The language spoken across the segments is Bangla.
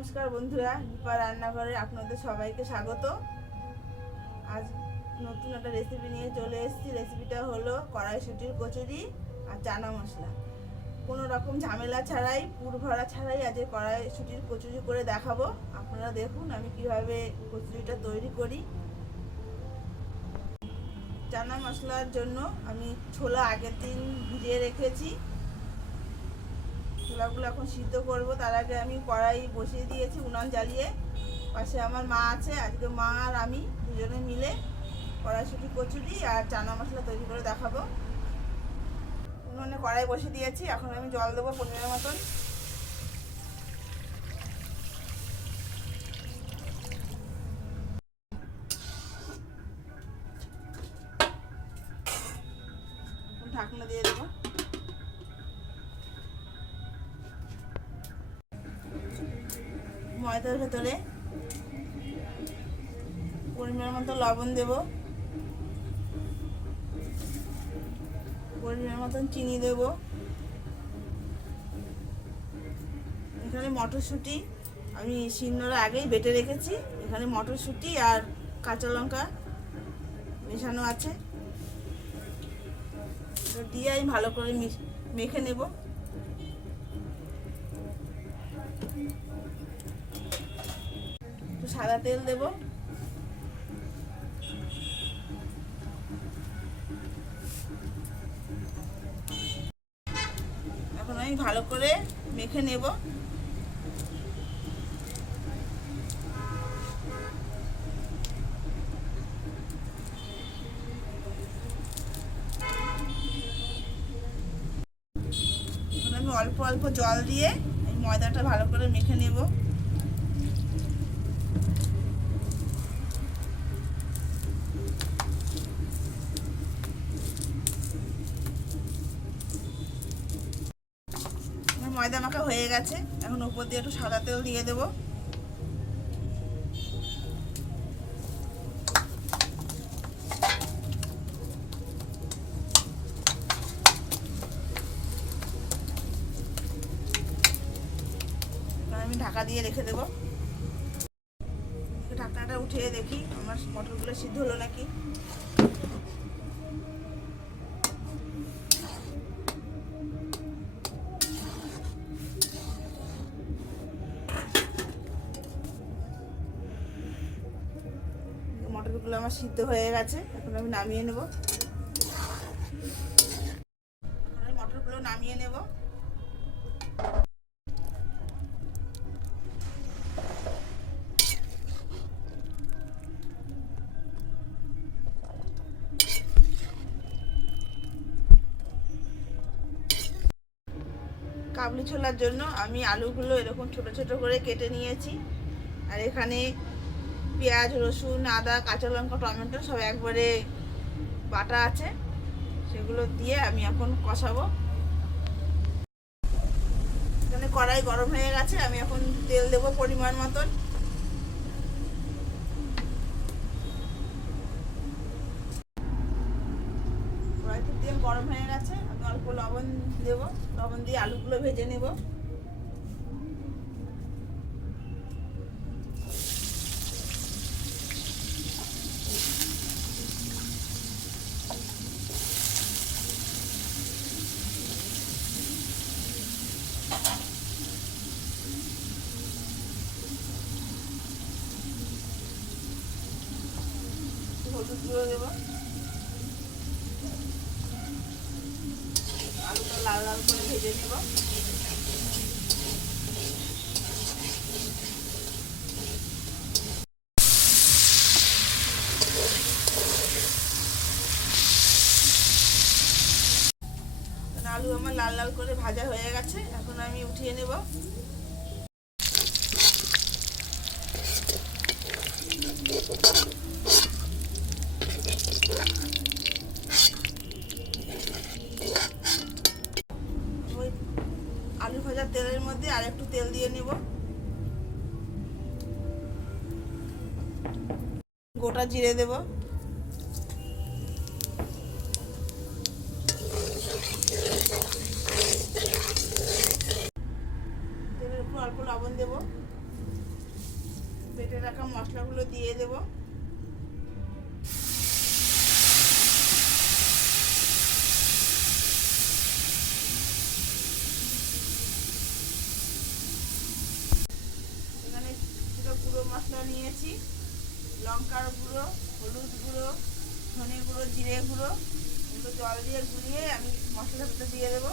নমস্কার বন্ধুরা, দীপা রান্নাঘরে আপনাদের সবাইকে স্বাগত। আজ নতুন একটা রেসিপি নিয়ে চলে এসেছি। রেসিপিটা হলো কড়াইশুঁটির কচুরি আর চানা মশলা। কোনো রকম ঝামেলা ছাড়াই, পুর ভরা ছাড়াই আজ কড়াইশুঁটির কচুরি করে দেখাবো। আপনারা দেখুন আমি কিভাবে কচুরিটা তৈরি করি। চানা মশলার জন্য আমি ছোলা আগের দিন ভিজিয়ে রেখেছি। ছোলাগুলো এখন সিদ্ধ করব। তার আগে আমি কড়াই বসিয়ে দিয়েছি, উনান জ্বালিয়ে। পাশে আমার মা আছে। আজকে মা আর আমি দুজনে মিলে কড়াইশুঁটি কচুরি আর চানা মশলা তৈরি করে দেখাবো। উনুনে কড়াই বসিয়ে দিয়েছি। এখন আমি জল দেবো পরিমাণ মতন। ঢাকনা দিয়ে দেবো। ময়দার ভেতরে পরিমাণ মতো লবণ দেব, পরিমাণ মতন চিনি দেব। এখানে মটরশুঁটি আমি শিলনোড়া আগেই বেটে রেখেছি। এখানে মটরশুঁটি আর কাঁচা লঙ্কা মেশানো আছে। দিয়ে আমি ভালো করে মেখে নেব। একটু সাদা তেল দেব। এখন আমি ভালো করে মেখে নেব। আমি অল্প অল্প জল দিয়ে এই ময়দাটা ভালো করে মেখে নেব। ময়দা মাখা হয়ে গেছে। এখন উপর দিয়ে একটু সাদা তেল দিয়ে দেবো। আমি ঢাকা দিয়ে রেখে দেবো। ঢাকনাটা উঠিয়ে দেখি আমার মটরগুলো সিদ্ধ হলো নাকি। মটরগুলো আমার সিদ্ধ হয়ে গেছে। এখন আমি নামিয়ে নেব। মটরগুলো নামিয়ে নেব। কাবলি ছোলার জন্য আমি আলুগুলো এরকম ছোট ছোট করে কেটে নিয়েছি। আর এখানে পেঁয়াজ, রসুন, আদা, কাঁচা লঙ্কা, টমেটো সব একবারে বাটা আছে। সেগুলো দিয়ে আমি এখন কষাবো। এখানে কড়াই গরম হয়ে গেছে। আমি এখন তেল দেবো পরিমাণ মতন। কড়াইতে তেল গরম হয়ে গেছে। আমি অল্প লবণ দেবো। লবণ দিয়ে আলুগুলো ভেজে নেব। হলুদ গুঁড়ো দেবো। আলুটা লাল লাল করে ভেজে নেব। আলু আমার লাল লাল করে ভাজা হয়ে গেছে। এখন আমি উঠিয়ে নেব। আলু ভাজার তেলের মধ্যে আর একটু তেল দিয়ে নেব। গোটা জিরে দেব। তেলের উপর অল্প লবণ দেব। বেটে রাখা মশলাগুলো দিয়ে দেবো। এখানে কিছুটা গুঁড়ো মশলা নিয়েছি, লঙ্কার গুঁড়ো, হলুদ গুঁড়ো, ধনে গুঁড়ো, জিরে গুঁড়ো, এগুলো জল দিয়ে গুলিয়ে আমি মশলার ভিতরে দিয়ে দেবো।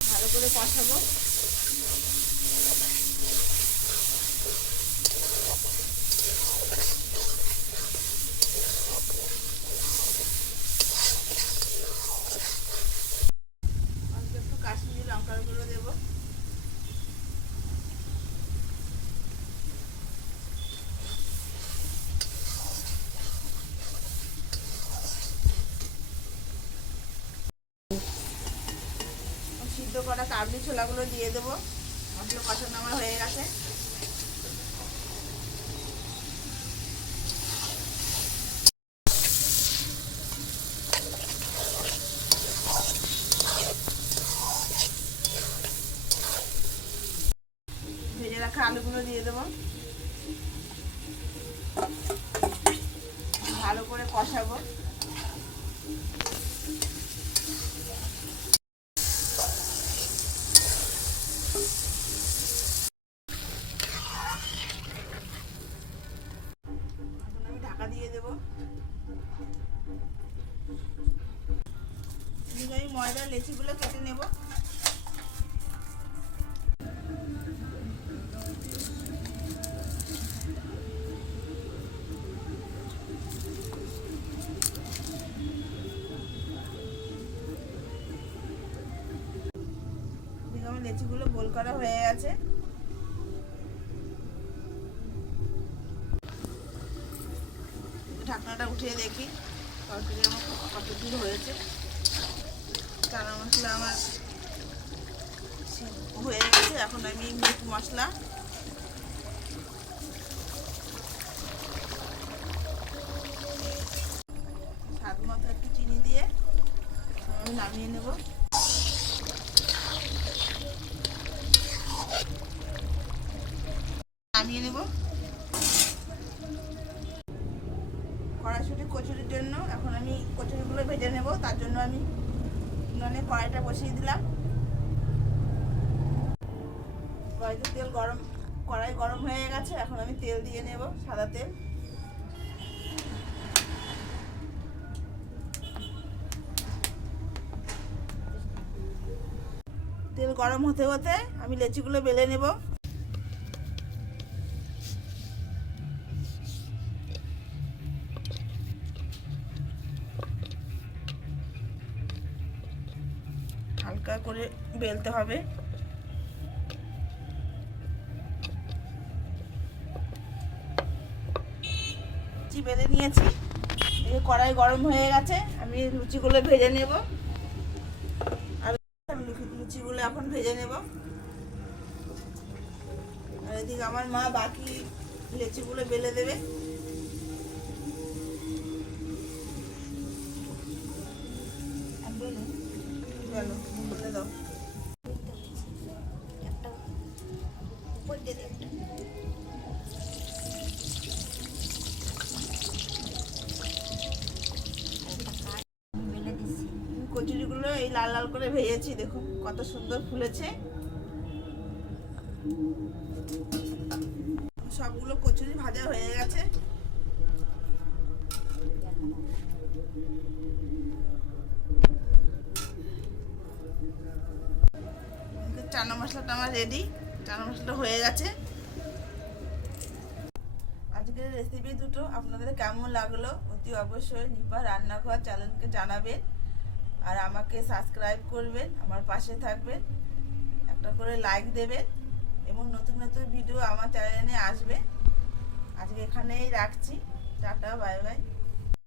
ভালো করে কষাবো। একটু কাশ্মীরি লঙ্কার গুঁড়ো দেবো। সিদ্ধ করা কাবলি ছোলাগুলো দিয়ে দেবো। মশলা কষানো আমার হয়ে গেছে। ভেজে রাখা আলুগুলো দিয়ে দেবো। ভালো করে কষাবো। এখন আমি ঢাকা দিয়ে দেবো। আমি ময়দার লেচিগুলো কেটে নেব। আমার লেচিগুলো গোল করা হয়ে গেছে। ঢাকনাটা উঠিয়ে দেখি তরকারি আমার কত দূর হয়েছে। চানা মশলা আমার হয়ে গেছে। এখন আমি মিট মশলা, স্বাদ মতো একটু চিনি দিয়ে আমি নামিয়ে নেব। কড়াইশুঁটি কচুরির জন্য এখন আমি কচুরিগুলো ভেজে নেব। তার জন্য আমি উনুনে কড়াইটা বসিয়ে দিলাম। কড়াইতে তেল গরম, কড়াই গরম হয়ে গেছে। এখন আমি তেল দিয়ে নেব, সাদা তেল। তেল গরম হতে হতে আমি লেচিগুলো বেলে নেব। হালকা করে বেলতে হবে। লুচি বেলে নিয়েছি। কড়াই গরম হয়ে গেছে। আমি লুচিগুলো ভেজে নেব। আর লুচিগুলো এখন ভেজে নেব। আর এদিকে আমার মা বাকি লেচিগুলো বেলে দেবে। বলে দাও। কচুরিগুলো এই লাল লাল করে ভেজেছি, দেখুন কত সুন্দর ফুলেছে। সবগুলো কচুরি ভাজা হয়ে গেছে। চানা মশলাটা আমার রেডি। চানা মশলাটা হয়ে গেছে। আজকের রেসিপি দুটো আপনাদের কেমন লাগলো অতি অবশ্যই নিপা রান্নাঘর চ্যানেলকে জানাবেন। আর আমাকে সাবস্ক্রাইব করবেন, আমার পাশে থাকবেন, একটা করে লাইক দেবেন এবং নতুন নতুন ভিডিও আমার চ্যানেলে আসবে। আজকে এখানেই রাখছি। Tata, bye bye.